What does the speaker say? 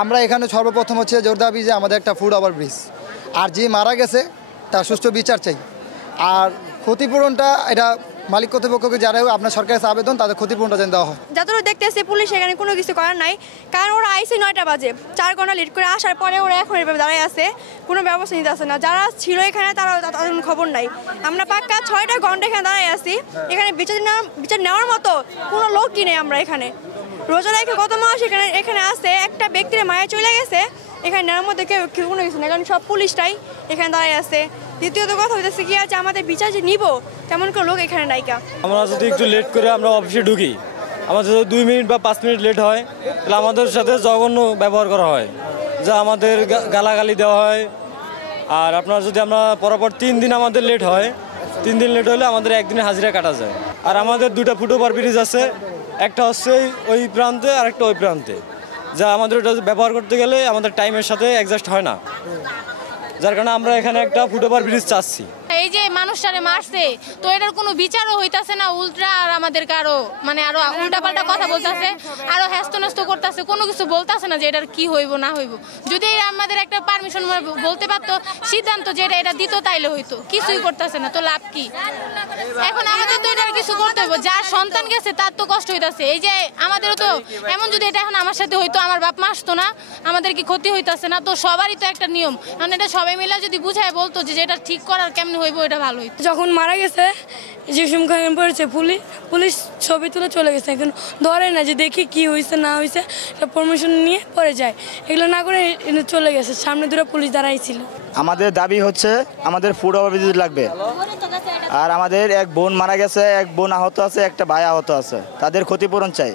আমরা এখানে সর্বপ্রথম হচ্ছে জোর দাবি যে আমাদের একটা ফুট ওভারব্রিজ, আর যে মারা গেছে তার সুষ্ঠু বিচার চাই। আর ক্ষতিপূরণটা এটা মালিক কর্তৃপক্ষকে যারা আপনার সরকারের কাছে আবেদন, তাদের ক্ষতিপূরণটা যেন দেওয়া হয়। যতটুকু দেখতেছি পুলিশ এখানে কোনো কিছু করার নাই, কারণ ওরা আইসি 9টা বাজে, 4 ঘন্টা লেট করে আসার পরে ওরা এখন এভাবে দাঁড়ায় আছে, কোনো ব্যবস্থা নিতে আসে না। যারা ছিল এখানে তারা তাদের কোনো খবর নাই। আমরা পাক্কা 6টা ঘন্টা এখানে দাঁড়ায় আছি, এখানে বিচার নেওয়ার মতো কোনো লোকই নেই। আমরা এখানে রোজা রেখে গত মাস এখানে আসে একটা ব্যক্তির মায়া চলে গেছে, এখানে নেওয়ার মধ্যে কেউ কোনো কিছু নেই, কারণ সব পুলিশটাই এখানে দাঁড়ায় আছে। দ্বিতীয়ত কথা হইতেছে কি আছে, আমাদের বিচার যে নিব তেমন কোনো লোক এখানে নাইকা। আমরা যদি একটু লেট করে আমরা অফিসে ঢুকি, আমাদের যদি 2 মিনিট বা 5 মিনিট লেট হয়, তাহলে আমাদের সাথে জঘন্য ব্যবহার করা হয়, যা আমাদের গালাগালি দেওয়া হয়। আর আপনার যদি আমরা পরপর 3 দিন আমাদের লেট হয়, 3 দিন লেট হলে আমাদের একদিনে হাজিরা কাটা যায়। আর আমাদের 2টা ফুট ওভার ব্রিজ আছে, একটা হচ্ছে ওই প্রান্তে আর একটা ওই প্রান্তে, যা আমাদের ওটা ব্যবহার করতে গেলে আমাদের টাইমের সাথে অ্যাডজাস্ট হয় না, যার কারণে আমরা এখানে একটা ফুট ওভার ব্রিজ চাচ্ছি। এই যে মানুষটারে মারছে, তো এটার কোনো বিচারও হইতাছে না, উল্টা আর আমাদের আরো আরো উল্টাপাল্টা কথা বলতেছে, আরো হ্যাস্ত করতেছে, কোনো কিছু বলতেছে না যে এটার কি হইব না হইব। যদি আমাদের একটা পারমিশন বলতে পারতো, সিদ্ধান্ত যে এটা দিত, তাইলে হইতো। কিছুই করতেছে না, তো লাভ কি? এখন আমাদের তো এটার কিছু করতে হইব, যার সন্তান গেছে তার তো কষ্ট হইতাছে। এই যে আমাদেরও তো এমন, যদি এটা এখন আমার সাথে হইতো, আমার বাপ মা আসতো না, আমাদের কি ক্ষতি হইতাছে না? তো সবারই তো একটা নিয়ম, কারণ এটা সবাই মিলে যদি বুঝায় বলতো যে এটা ঠিক করার কেমন হইব, এটা ভালো হইতো। যখন মারা গেছে, যে সময় পড়েছে পুলিশ ছবি তুলে চলে গেছে, এখন ধরে না যে দেখি কি হয়েছে না হয়েছে, পারমিশন নিয়ে পরে যায়, এগুলো না করে চলে গেছে। সামনে 2টা পুলিশ দাঁড়াইছিল। আমাদের দাবি হচ্ছে আমাদের ফুট ওভারব্রিজ লাগবে। আর আমাদের এক বোন মারা গেছে, এক বোন আহত আছে, একটা ভাই আহত আছে, তাদের ক্ষতিপূরণ চাই।